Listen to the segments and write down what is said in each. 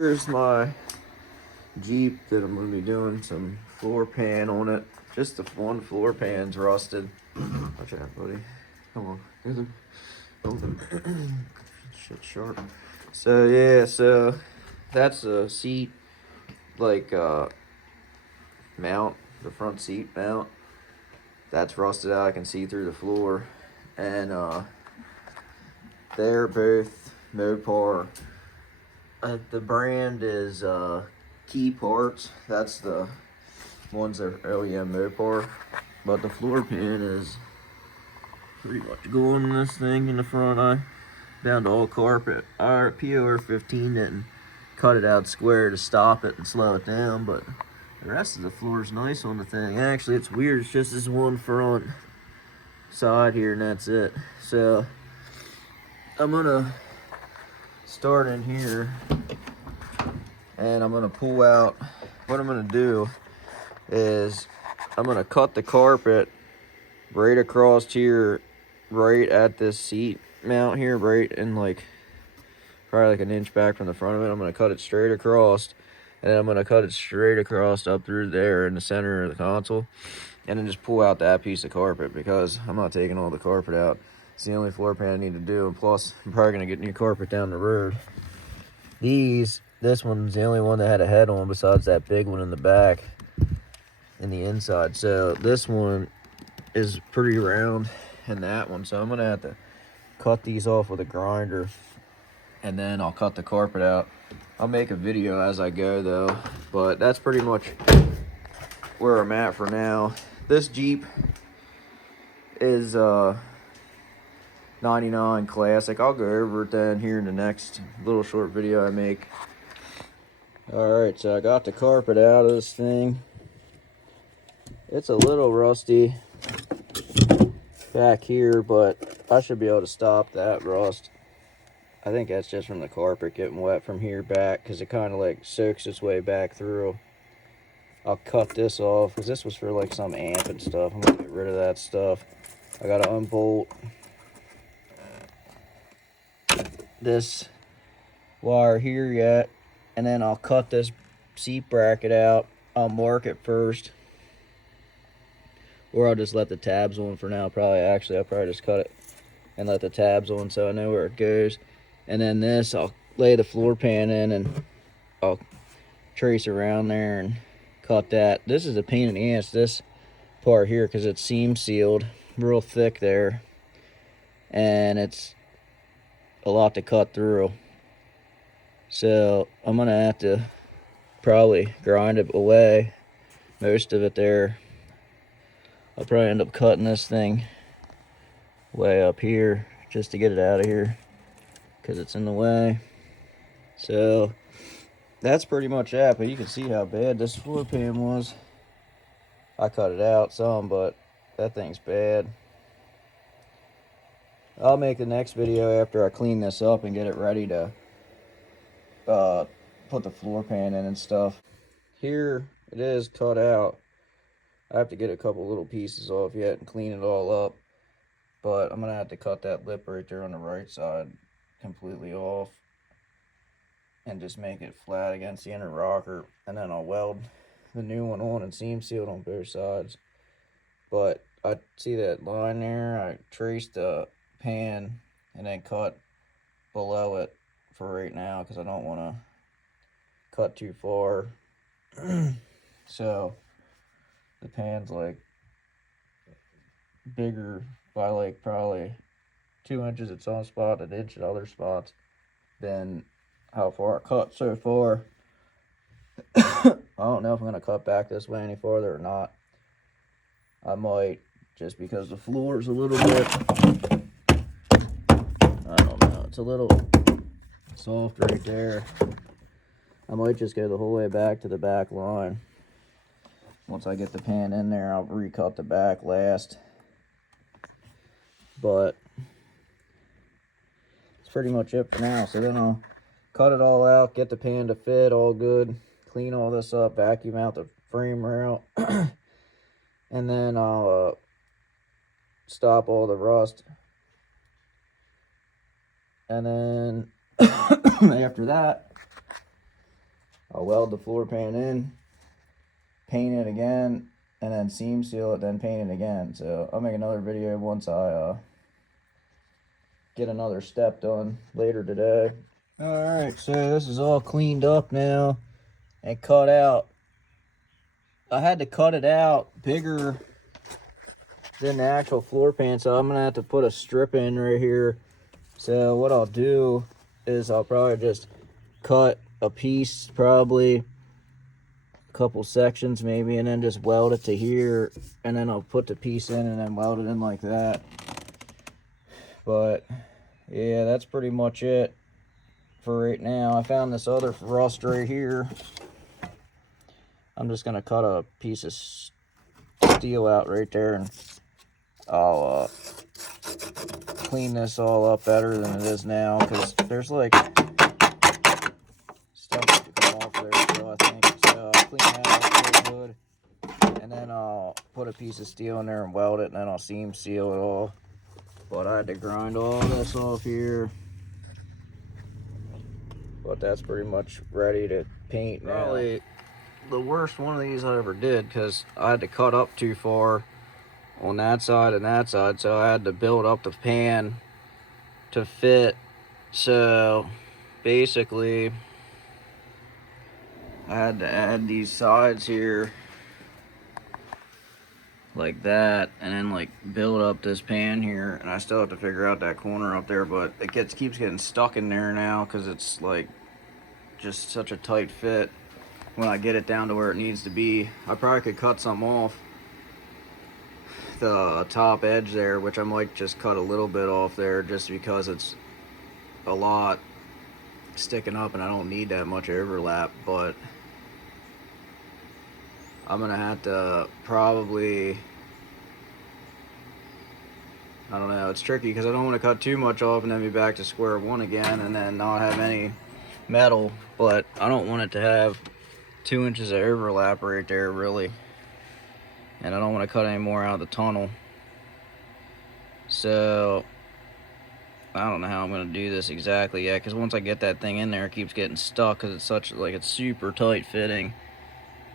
Here's my Jeep that I'm going to be doing some floor pan on it. Just the one floor pan's rusted. Watch out, buddy. Come on. Hold them. Shit sharp. So yeah, so that's a seat, like mount, the front seat mount. That's rusted out. I can see through the floor. And they're both Mopar. The brand is Key Parts. That's the ones that are OEM Mopar. But the floor pan is pretty much going in this thing in the front. I down to all carpet. Our POR15 didn't cut it out square to stop it and slow it down, but the rest of the floor is nice on the thing. Actually, it's weird. It's just this one front side here, and that's it. So I'm gonna start in here, and I'm gonna pull out. What I'm gonna do is I'm gonna cut the carpet right across here, right at this seat mount here, right in like probably like an inch back from the front of it. I'm gonna cut it straight across, and then I'm gonna cut it straight across up through there in the center of the console, and then just pull out that piece of carpet, because I'm not taking all the carpet out. It's the only floor pan I need to do, and plus I'm probably gonna get new carpet down the road. This one's the only one that had a head on besides that big one in the back and the inside. So this one is pretty round, and that one, so I'm gonna have to cut these off with a grinder, and then I'll cut the carpet out. I'll make a video as I go though, but that's pretty much where I'm at for now. This Jeep is 99 Classic. I'll go over it then here in the next little short video I make. Alright, so I got the carpet out of this thing. It's a little rusty back here, but I should be able to stop that rust. I think that's just from the carpet getting wet from here back, because it kind of like soaks its way back through. I'll cut this off, because this was for like some amp and stuff. I'm gonna get rid of that stuff. I gotta unbolt this wire here yet, and then I'll cut this seat bracket out. I'll mark it first, or I'll just let the tabs on for now. I'll probably just cut it and let the tabs on so I know where it goes. And then this, I'll lay the floor pan in, and I'll trace around there and cut that. This is a pain in the ass, this part here, because it's seam sealed real thick there, and it's a lot to cut through. So I'm gonna have to probably grind it away, most of it there. I'll probably end up cutting this thing way up here just to get it out of here, because it's in the way. So that's pretty much that, but you can see how bad this floor pan was. I cut it out some, but that thing's bad. I'll make the next video after I clean this up and get it ready to put the floor pan in and stuff. Here it is cut out. I have to get a couple little pieces off yet and clean it all up, but I'm gonna have to cut that lip right there on the right side completely off and just make it flat against the inner rocker, and then I'll weld the new one on and seam seal it on both sides. But I see that line there, I traced the pan and then cut below it for right now, because I don't want to cut too far. So the pan's like bigger by like probably 2 inches at some spot, an inch at other spots, than how far I cut so far. I don't know if I'm going to cut back this way any farther or not. I might, just because the floor is a little bit, I don't know, it's a little soft right there. I might just go the whole way back to the back line. Once I get the pan in there, I'll recut the back last. But that's pretty much it for now. So then I'll cut it all out, get the pan to fit all good, clean all this up, vacuum out the frame rail, and then I'll stop all the rust. And then after that, I'll weld the floor pan in, paint it again, and then seam seal it, then paint it again. So I'll make another video once I get another step done later today. Alright, so this is all cleaned up now and cut out. I had to cut it out bigger than the actual floor pan, so I'm gonna have to put a strip in right here. So what I'll do is I'll probably just cut a piece, probably a couple sections maybe, and then just weld it to here, and then I'll put the piece in and then weld it in like that. But yeah, that's pretty much it for right now. I found this other rust right here. I'm just gonna cut a piece of steel out right there, and I'll clean this all up better than it is now, because there's like stuff that can come off there still, I think. So I'll clean that up real good, and then I'll put a piece of steel in there and weld it, and then I'll seam seal it all. But I had to grind all this off here. But that's pretty much ready to paint now. Probably the worst one of these I ever did, because I had to cut up too far on that side and that side, so I had to build up the pan to fit. So basically I had to add these sides here like that, and then like build up this pan here, and I still have to figure out that corner up there, but it keeps getting stuck in there now because it's like just such a tight fit. When I get it down to where it needs to be, I probably could cut some off the top edge there, which I might just cut a little bit off there just because it's a lot sticking up and I don't need that much overlap. But I'm gonna have to probably, I don't know, it's tricky because I don't want to cut too much off and then be back to square one again and then not have any metal, but I don't want it to have 2 inches of overlap right there really, and I don't want to cut any more out of the tunnel. So I don't know how I'm going to do this exactly yet, because once I get that thing in there, it keeps getting stuck because it's such, like, it's super tight fitting.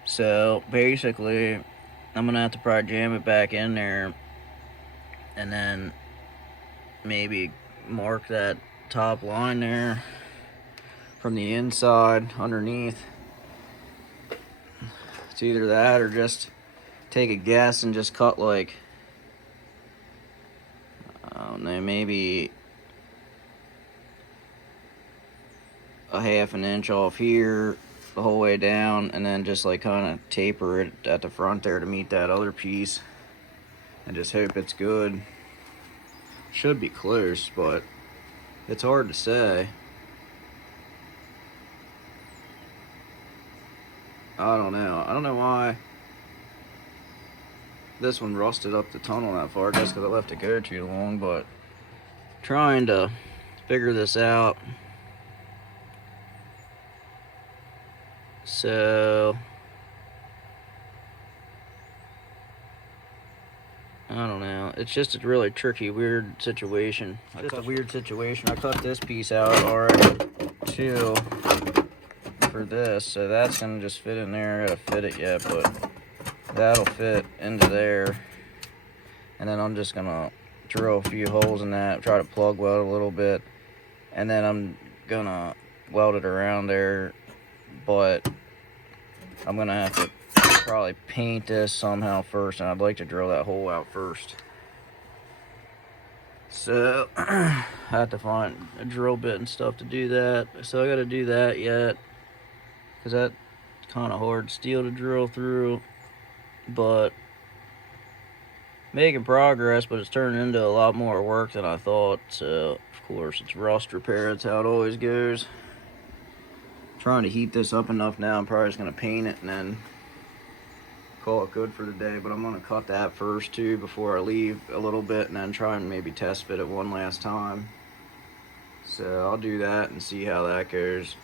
So basically I'm going to have to probably jam it back in there and then maybe mark that top line there from the inside underneath. It's either that or just take a guess and just cut like, I don't know, maybe a half an inch off here the whole way down, and then just like kind of taper it at the front there to meet that other piece, and just hope it's good. Should be close, but it's hard to say. I don't know why this one rusted up the tunnel that far, just because I left it go too long, but trying to figure this out. So I don't know. It's just a really tricky, weird situation. I cut this piece out already too for this, so that's gonna just fit in there. I gotta fit it yet, but that'll fit into there. And then I'm just gonna drill a few holes in that, try to plug weld a little bit, and then I'm gonna weld it around there. But I'm gonna have to probably paint this somehow first, and I'd like to drill that hole out first. So I have to find a drill bit and stuff to do that. So I gotta do that yet, because that's kind of hard steel to drill through, but making progress. But it's turning into a lot more work than I thought. So of course it's rust repair, that's how it always goes. Trying to heat this up enough now, I'm probably just gonna paint it and then call it good for the day. But I'm gonna cut that first too before I leave a little bit, and then try and maybe test fit it one last time. So I'll do that and see how that goes.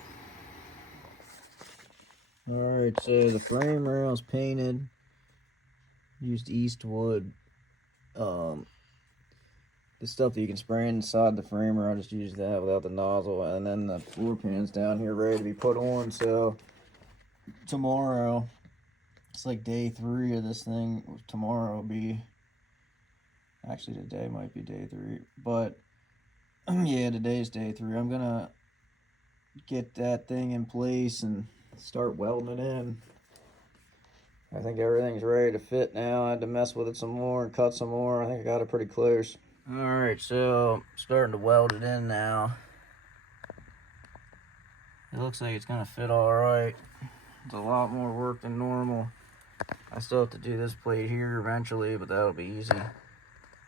Alright, so the frame rail's painted. Used Eastwood. The stuff that you can spray inside the framer, I just used that without the nozzle. And then the floor pan's down here ready to be put on. So tomorrow. It's like day 3 of this thing. Tomorrow will be, actually today might be day 3, but yeah, today's day 3. I'm gonna get that thing in place and start welding it in. I think everything's ready to fit now. I had to mess with it some more and cut some more. I think I got it pretty close. Alright, so starting to weld it in now. It looks like it's gonna fit alright. It's a lot more work than normal. I still have to do this plate here eventually, but that'll be easy.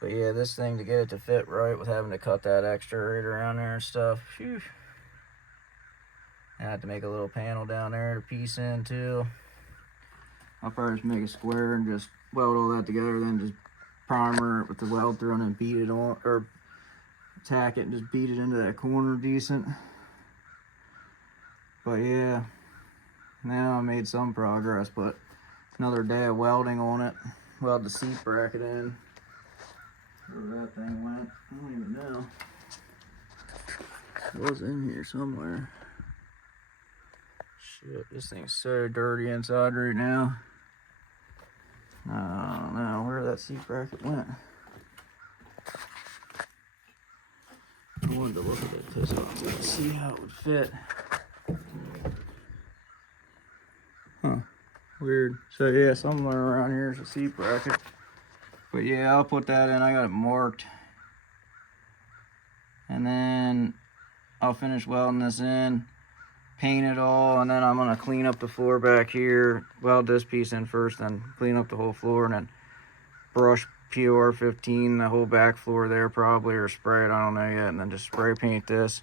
But yeah, this thing, to get it to fit right with having to cut that extra right around there and stuff. Phew. I have to make a little panel down there to piece in too. I'll probably just make a square and just weld all that together, then just primer it with the weld through and then beat it on, or tack it and just beat it into that corner decent. But yeah, now I made some progress, but another day of welding on it. Weld the seat bracket in. Where that thing went, I don't even know. It was in here somewhere. Shit, this thing's so dirty inside right now. I don't know where that seat bracket went. I wanted to look at it because I wanted to see how it would fit. Huh, weird. So yeah, somewhere around here is a seat bracket. But yeah, I'll put that in. I got it marked. And then I'll finish welding this in, paint it all, and then I'm gonna clean up the floor back here, weld this piece in first, then clean up the whole floor, and then brush POR15 the whole back floor there probably, or spray it, I don't know yet, and then just spray paint this.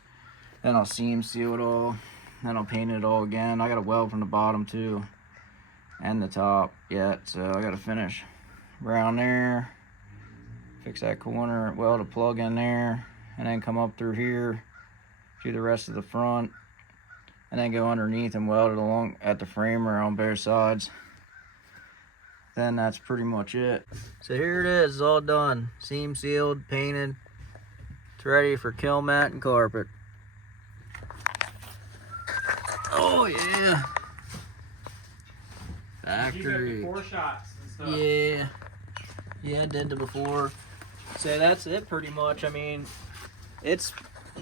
Then I'll seam seal it all, then I'll paint it all again. I gotta weld from the bottom too, and the top yet, so I gotta finish around there, fix that corner, weld a plug in there, and then come up through here, do the rest of the front, and then go underneath and weld it along at the framer on both sides. Then that's pretty much it. So here it is, it's all done. Seam sealed, painted. It's ready for kill mat and carpet. Oh yeah. Factory. You got before shots and stuff. Yeah. Yeah, I did the before. So that's it pretty much. I mean, it's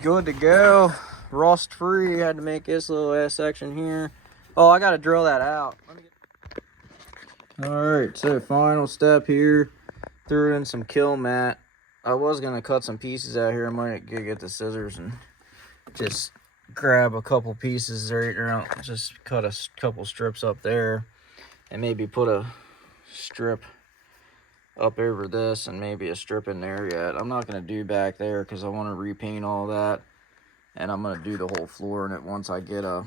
good to go. Rust free. Had to make this little ass section here. Oh, I gotta drill that out. Alright, so final step here. Threw in some kill mat. I was gonna cut some pieces out here. I might get the scissors and just grab a couple pieces right around. Just cut a couple strips up there. And maybe put a strip up over this and maybe a strip in there yet. I'm not gonna do back there because I want to repaint all that. And I'm gonna do the whole floor in it once I get a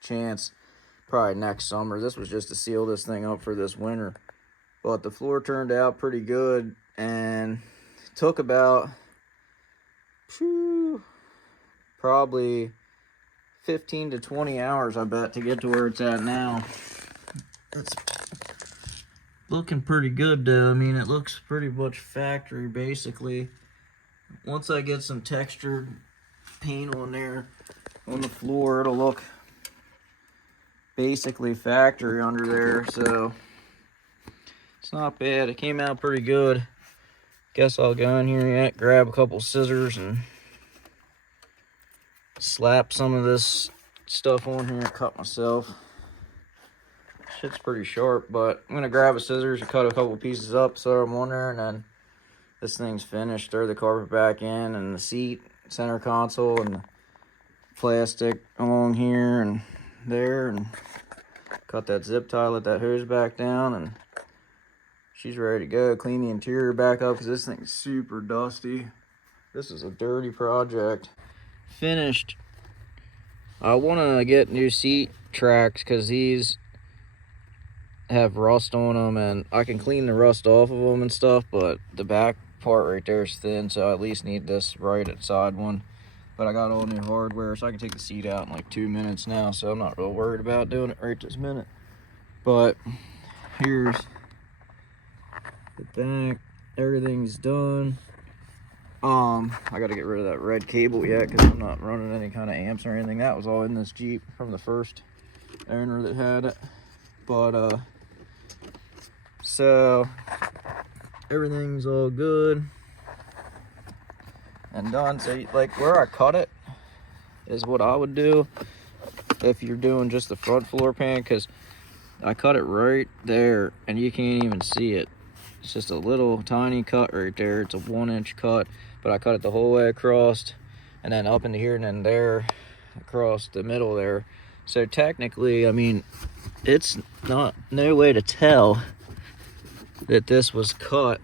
chance, probably next summer. This was just to seal this thing up for this winter, but the floor turned out pretty good, and it took about probably 15 to 20 hours, I bet, to get to where it's at now. It's looking pretty good though. I mean, it looks pretty much factory basically. Once I get some textured paint on there on the floor, it'll look basically factory under there, so it's not bad. It came out pretty good. Guess I'll go in here yet, grab a couple scissors and slap some of this stuff on here and cut myself. Shit's pretty sharp, but I'm gonna grab a scissors and cut a couple pieces up, throw them on there, and then this thing's finished. Throw the carpet back in and the seat, center console, and the plastic along here and there, and cut that zip tie, let that hose back down, and she's ready to go. Clean the interior back up because this thing's super dusty. This is a dirty project. Finished. I want to get new seat tracks because these have rust on them, and I can clean the rust off of them and stuff, but the back part right there is thin, so I at least need this right side one. But I got all new hardware, so I can take the seat out in like 2 minutes now, so I'm not real worried about doing it right this minute. But here's the back. Everything's done. I gotta get rid of that red cable yet because I'm not running any kind of amps or anything. That was all in this Jeep from the first owner that had it. But so everything's all good and done. So like where I cut it is what I would do if you're doing just the front floor pan, because I cut it right there and you can't even see it. It's just a little tiny cut right there. It's a 1-inch cut, but I cut it the whole way across and then up into here and then there across the middle there. So technically, I mean, it's not no way to tell that this was cut.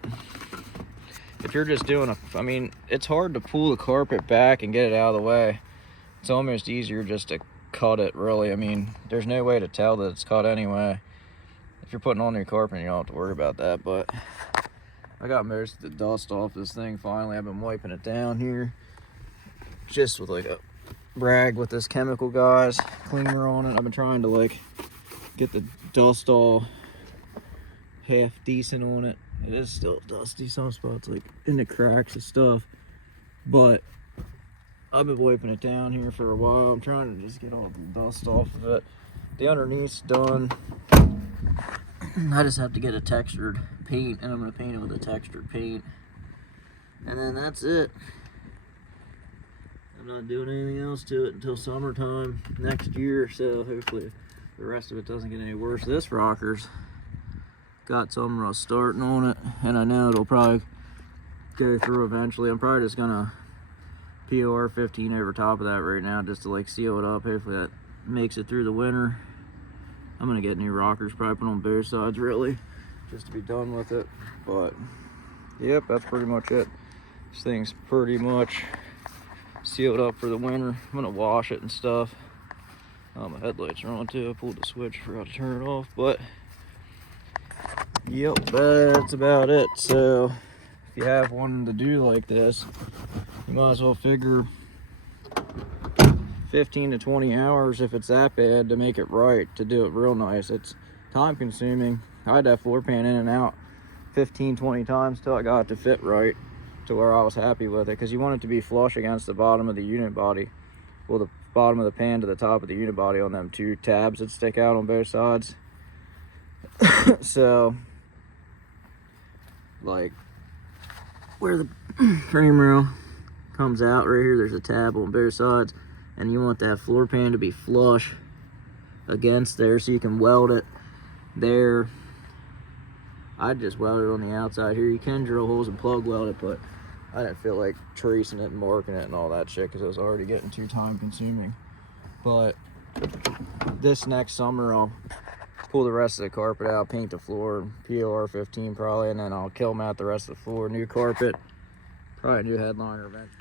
If you're just doing I mean, it's hard to pull the carpet back and get it out of the way. It's almost easier just to cut it, really. I mean, there's no way to tell that it's cut anyway. If you're putting on your carpet, you don't have to worry about that. But I got most of the dust off this thing finally. I've been wiping it down here just with like a rag with this chemical guys cleaner on it. I've been trying to like get the dust all half decent on it. It is still dusty some spots, like in the cracks and stuff, but I've been wiping it down here for a while. I'm trying to just get all the dust off of it. The underneath's done. I just have to get a textured paint, and I'm going to paint it with a textured paint. And then that's it. I'm not doing anything else to it until summertime next year, so hopefully the rest of it doesn't get any worse. This rocker's got some rust starting on it, and I know it'll probably go through eventually. I'm probably just going to POR 15 over top of that right now just to like seal it up. Hopefully that makes it through the winter. I'm gonna get new rockers, probably put on both sides really, just to be done with it. But yep, that's pretty much it. This thing's pretty much sealed up for the winter. I'm gonna wash it and stuff. My headlights are on too. I pulled the switch, forgot to turn it off. But yep, that's about it. So if you have one to do like this, you might as well figure 15 to 20 hours if it's that bad to make it right, to do it real nice. It's time consuming. I had that floor pan in and out 15-20 times till I got it to fit right to where I was happy with it, because you want it to be flush against the bottom of the unit body. Well, the bottom of the pan to the top of the unit body on them two tabs that stick out on both sides. So like where the frame rail comes out right here, there's a tab on both sides, and you want that floor pan to be flush against there so you can weld it there. I just welded it on the outside here. You can drill holes and plug weld it, but I didn't feel like tracing it and marking it and all that shit because it was already getting too time consuming. But this next summer I'll pull the rest of the carpet out, paint the floor, POR 15 probably, and then I'll kill mat the rest of the floor, new carpet, probably a new headliner eventually.